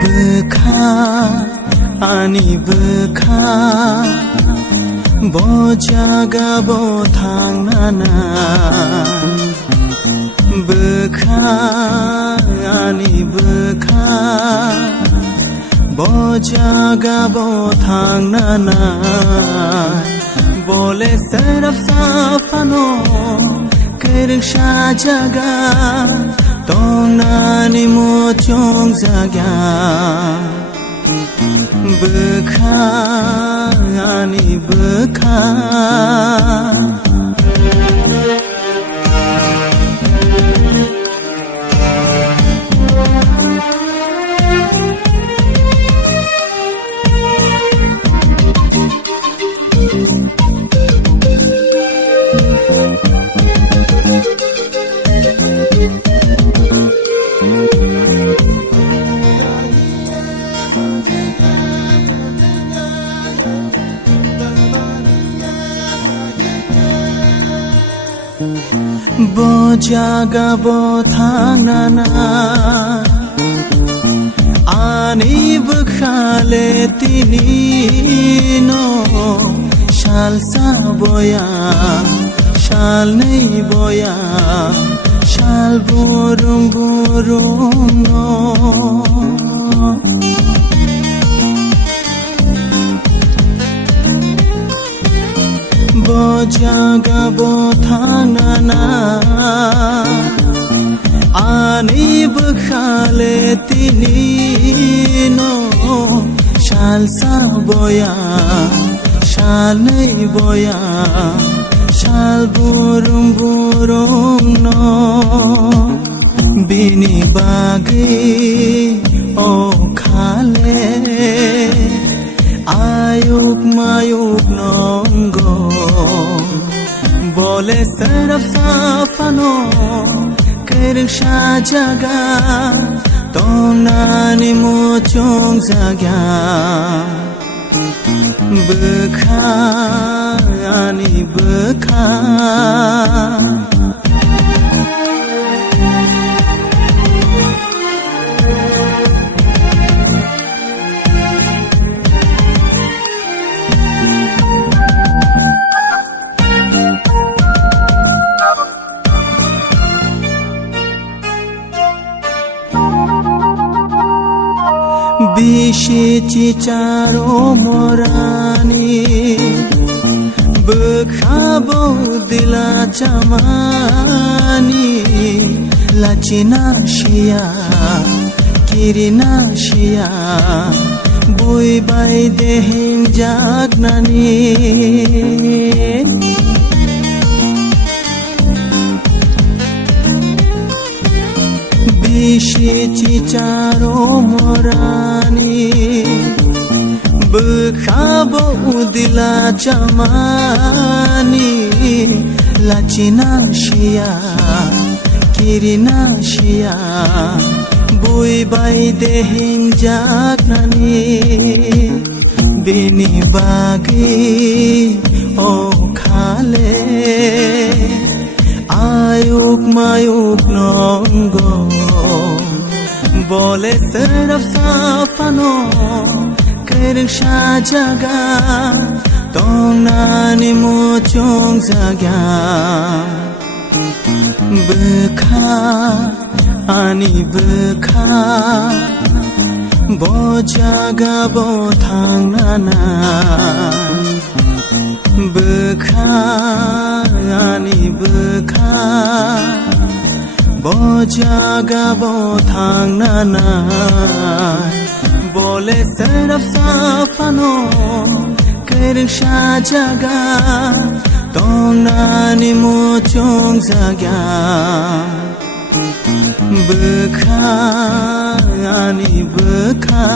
Bukha ani bukha bo jaga bo thang nana bukha ani bukha bo jaga bo thang nana bole saraf safano kirsha jaga Tonani mo chong zagya Bukha ani bukha Bo jaga bo thang nana ani bukhale tini no shal sa boya shal nei boya shal burum no Bo jaga bo thang nana ani bukhale tini no shal sa boya shal nei boya shal burum no bini bagi o khale ayuk mayuk nongo bole saraf safano kirsha jaga tonani mo chong zagya bukha ani bukha Bishi chicharo morani Bukha bo dila chamani Lachina shia kirina shia Bui bai dehin jagnani Bishi chicharo morani Bukha bo dila chamani Lachina shia kirina shia Bui bai dehin jagnani Bini bagi o khale Ayuk mayuk nongo Bole saraf safano kirsha jaga Tonani mo chong zagya Bukha ani bukha Bo jaga bo thang nana Bukha ani bukha Bo jaga bo thang nana Bole saraf safano kirsha jaga Tongani mo chong zagya Bekha ani bekha